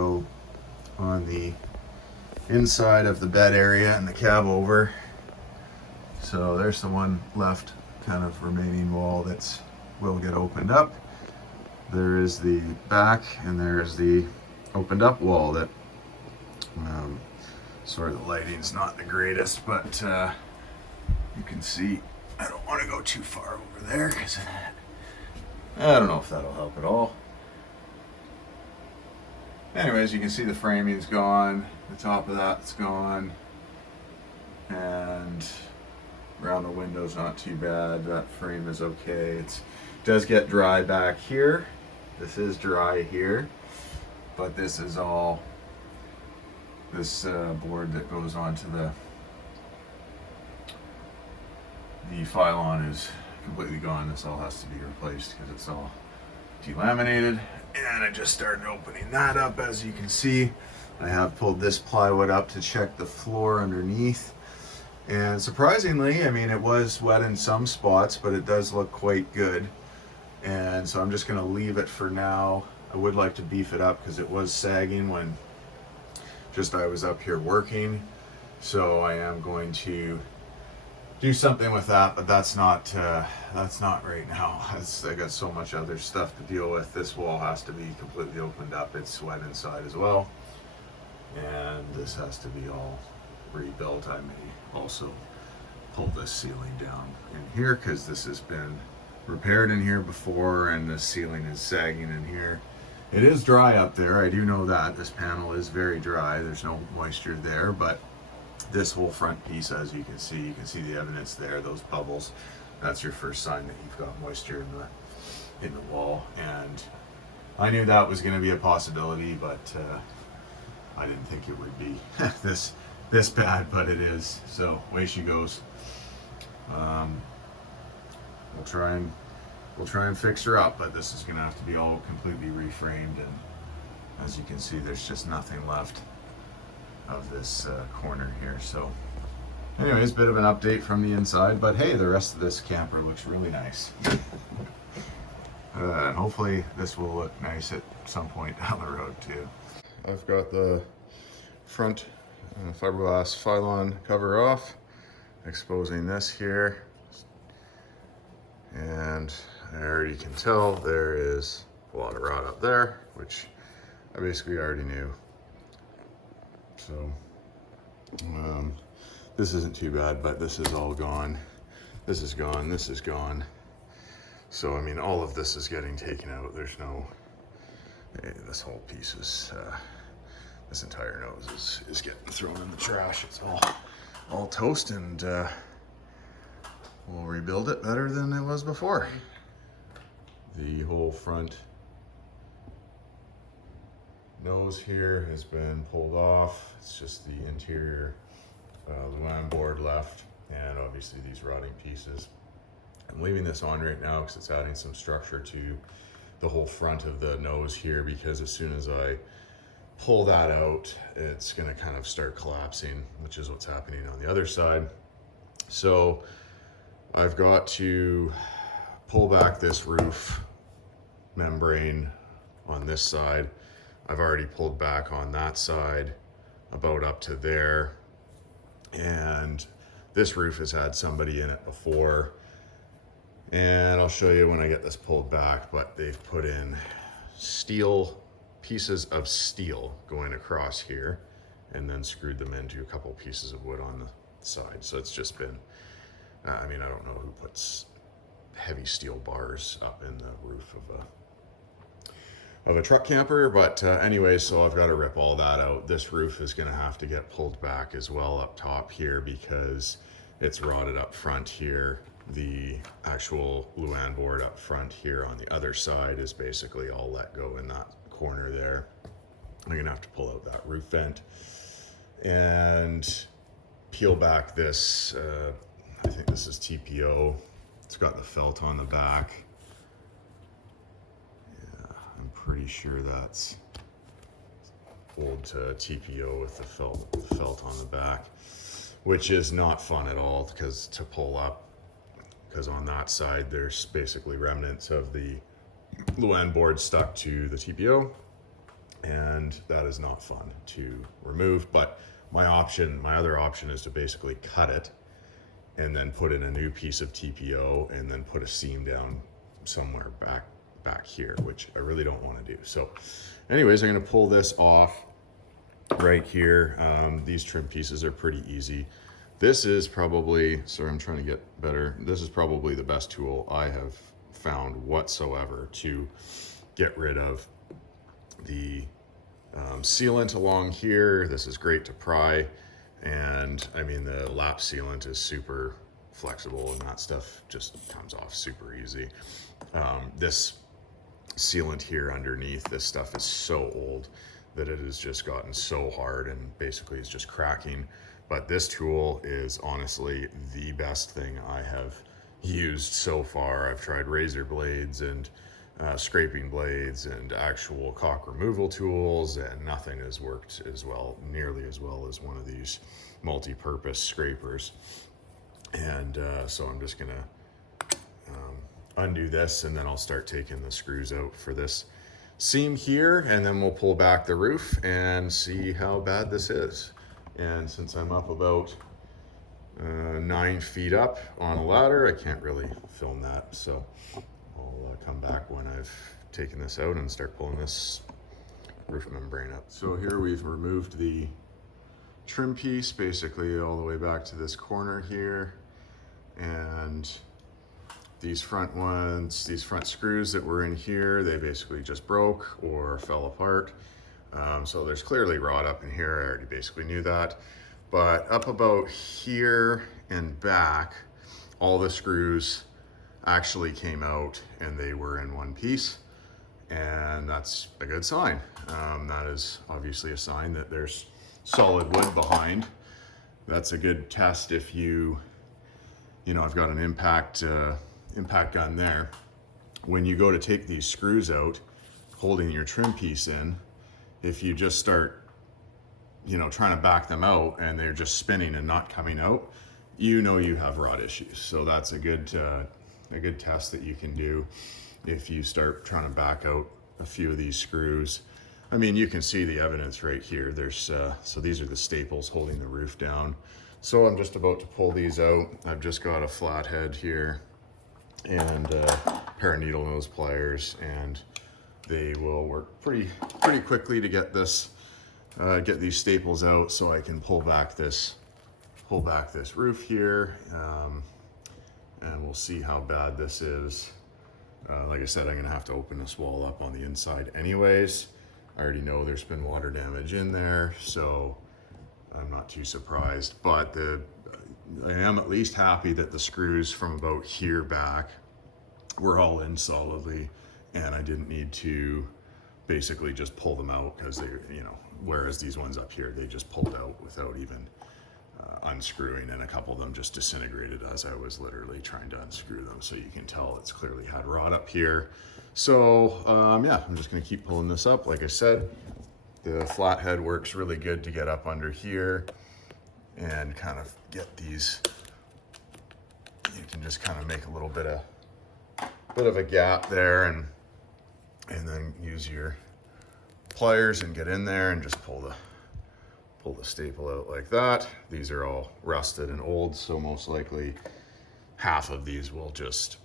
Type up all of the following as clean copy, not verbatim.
go on the inside of the bed area and the cab over. So there's the one left kind of remaining wall that's will get opened up. There is the back, and there is the opened up wall that sort of the lighting's not the greatest, but you can see I don't want to go too far over there because I don't know if that'll help at all. Anyways, you can see the framing's gone, the top of that's gone, and around the window's not too bad. That frame is okay. It does get dry back here. This is dry here, but this is all this board that goes onto the pylon is completely gone. This all has to be replaced because it's all delaminated. And I just started opening that up. As you can see, I have pulled this plywood up to check the floor underneath. And surprisingly, I mean, it was wet in some spots, but it does look quite good. And so I'm just gonna leave it for now. I would like to beef it up because it was sagging when just I was up here working. So I am going to do something with that, but that's not right now. I got so much other stuff to deal with. This wall has to be completely opened up. It's wet inside as well. And this has to be all rebuilt. I may also pull this ceiling down in here because this has been repaired in here before, and the ceiling is sagging in here. It is dry up there, I do know that. This panel is very dry. There's no moisture there, but this whole front piece, as you can see the evidence there, those bubbles. That's your first sign that you've got moisture in the wall. And I knew that was going to be a possibility, but I didn't think it would be this bad, but it is. So away she goes. We'll try and fix her up, but this is going to have to be all completely reframed. And as you can see, there's just nothing left of this corner here. So anyways, bit of an update from the inside, but hey, the rest of this camper looks really nice. And hopefully this will look nice at some point down the road too. I've got the front fiberglass pylon cover off, exposing this here, and I already can tell there is a lot of rot up there, which I basically already knew. So this isn't too bad, but this is all gone. This is gone, this is gone. So I mean, all of this is getting taken out. There's no, this whole piece is, this entire nose is getting thrown in the trash. It's all toast, and we'll rebuild it better than it was before. The whole front nose here has been pulled off. It's just the interior Luan board left, and obviously these rotting pieces. I'm leaving this on right now because it's adding some structure to the whole front of the nose here, because as soon as I pull that out, it's going to kind of start collapsing, which is what's happening on the other side. So I've got to pull back this roof membrane on this side. I've already pulled back on that side about up to there, and this roof has had somebody in it before, and I'll show you when I get this pulled back. But they've put in pieces of steel going across here, and then screwed them into a couple pieces of wood on the side. So it's just been, I mean, I don't know who puts heavy steel bars up in the roof of a truck camper, but anyway, so I've got to rip all that out. This roof is going to have to get pulled back as well up top here because it's rotted up front here. The actual Luan board up front here on the other side is basically all let go in that corner there. I'm going to have to pull out that roof vent and peel back this, I think this is TPO. It's got the felt on the back. I'm pretty sure that's old TPO with the felt on the back, which is not fun at all because to pull up, because on that side there's basically remnants of the Luan board stuck to the TPO. and that is not fun to remove. But my other option is to basically cut it and then put in a new piece of TPO and then put a seam down somewhere back here, which I really don't want to do. So anyways, I'm going to pull this off right here. These trim pieces are pretty easy. This is probably, sorry, I'm trying to get better. This is probably the best tool I have found whatsoever to get rid of the sealant along here. This is great to pry. And I mean, the lap sealant is super flexible and that stuff just comes off super easy. This sealant here underneath, this stuff is so old that it has just gotten so hard and basically it's just cracking. But this tool is honestly the best thing I have used so far. I've tried razor blades and scraping blades and actual caulk removal tools, and nothing has worked as well, nearly as well as one of these multi-purpose scrapers. And so I'm just gonna undo this, and then I'll start taking the screws out for this seam here, and then we'll pull back the roof and see how bad this is. And since I'm up about 9 feet up on a ladder, I can't really film that, so I'll come back when I've taken this out and start pulling this roof membrane up. So here we've removed the trim piece basically all the way back to this corner here, and these front ones, these front screws that were in here, they basically just broke or fell apart. So there's clearly rot up in here. I already basically knew that. But up about here and back, all the screws actually came out and they were in one piece. And that's a good sign. That is obviously a sign that there's solid wood behind. That's a good test if you know, I've got an impact gun there. When you go to take these screws out, holding your trim piece in, if you just start, you know, trying to back them out and they're just spinning and not coming out, you know you have rot issues. So that's a good test that you can do if you start trying to back out a few of these screws. I mean, you can see the evidence right here. There's so these are the staples holding the roof down. So I'm just about to pull these out. I've just got a flathead here and a pair of needle nose pliers, and they will work pretty quickly to get this, get these staples out, so I can pull back this roof here, and we'll see how bad this is. Like I said, I'm gonna have to open this wall up on the inside anyways. I already know there's been water damage in there, so I'm not too surprised. But I am at least happy that the screws from about here back were all in solidly, and I didn't need to basically just pull them out, because they, you know, whereas these ones up here, they just pulled out without even unscrewing, and a couple of them just disintegrated as I was literally trying to unscrew them. So you can tell it's clearly had rot up here. So yeah, I'm just gonna keep pulling this up. Like I said, the flathead works really good to get up under here and kind of get these, you can just kind of make a little bit of a gap there, and then use your pliers and get in there and just pull the staple out like that. These are all rusted and old, so most likely half of these will just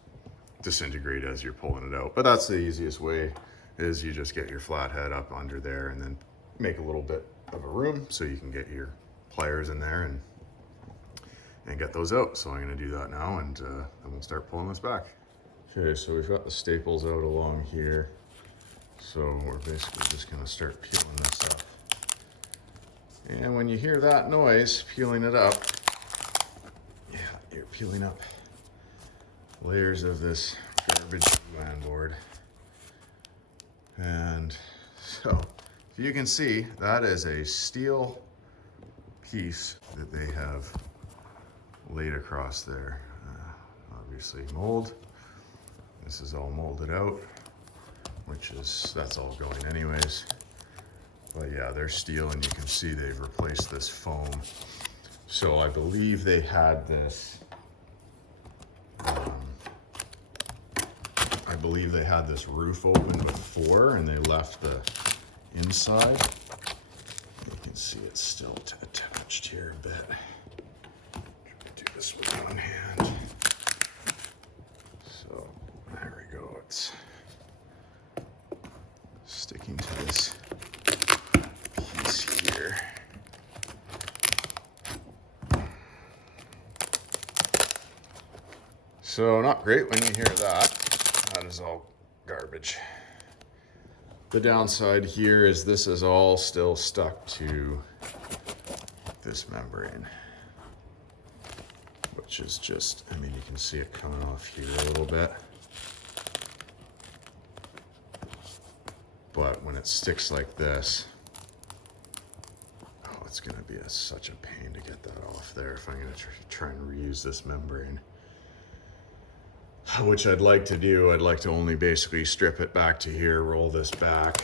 disintegrate as you're pulling it out. But that's the easiest way, is you just get your flathead up under there and then make a little bit of a room so you can get your pliers in there and get those out. So I'm gonna do that now, and then we'll start pulling this back. Okay, so we've got the staples out along here. So we're basically just gonna start peeling this up. And when you hear that noise, peeling it up, yeah, you're peeling up layers of this garbage landboard. And so, you can see, that is a steel piece that they have laid across there. Obviously mold. This is all molded out, that's all going anyways. But yeah, they're steel, and you can see they've replaced this foam. So I believe they had this, roof open before, and they left the inside. You can see it's still attached here a bit. Try to do this with one hand. So there we go. It's sticking to this piece here. So not great when you hear that. That is all garbage. The downside here is this is all still stuck to this membrane, which is just, I mean, you can see it coming off here a little bit. But when it sticks like this, oh, it's gonna be such a pain to get that off there if I'm gonna try and reuse this membrane. Which I'd like to do. I'd like to only basically strip it back to here, roll this back,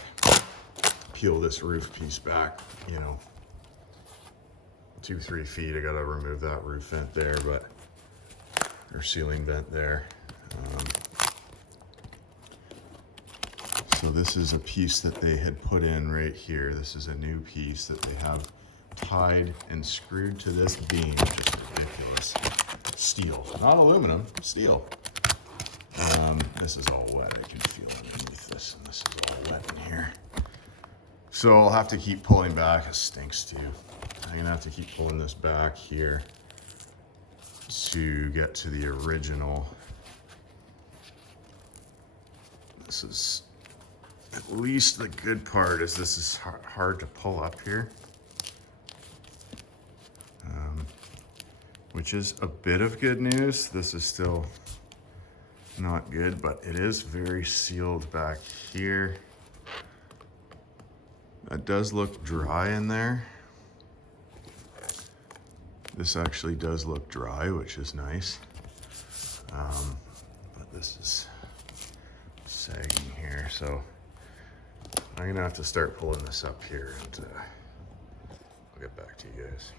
peel this roof piece back, you know, 2-3 feet. I gotta remove that roof vent there, but, or ceiling vent there. So this is a piece that they had put in right here. This is a new piece that they have tied and screwed to this beam, which is ridiculous. Steel, not aluminum, steel. This is all wet. I can feel underneath this, and this is all wet in here. So I'll have to keep pulling back. It stinks too. I'm gonna have to keep pulling this back here to get to the original. This is, at least the good part is this is hard to pull up here. Which is a bit of good news. This is still not good, but it is very sealed back here. That does look dry in there. This actually does look dry, which is nice. But this is sagging here, so I'm gonna have to start pulling this up here, and I'll get back to you guys.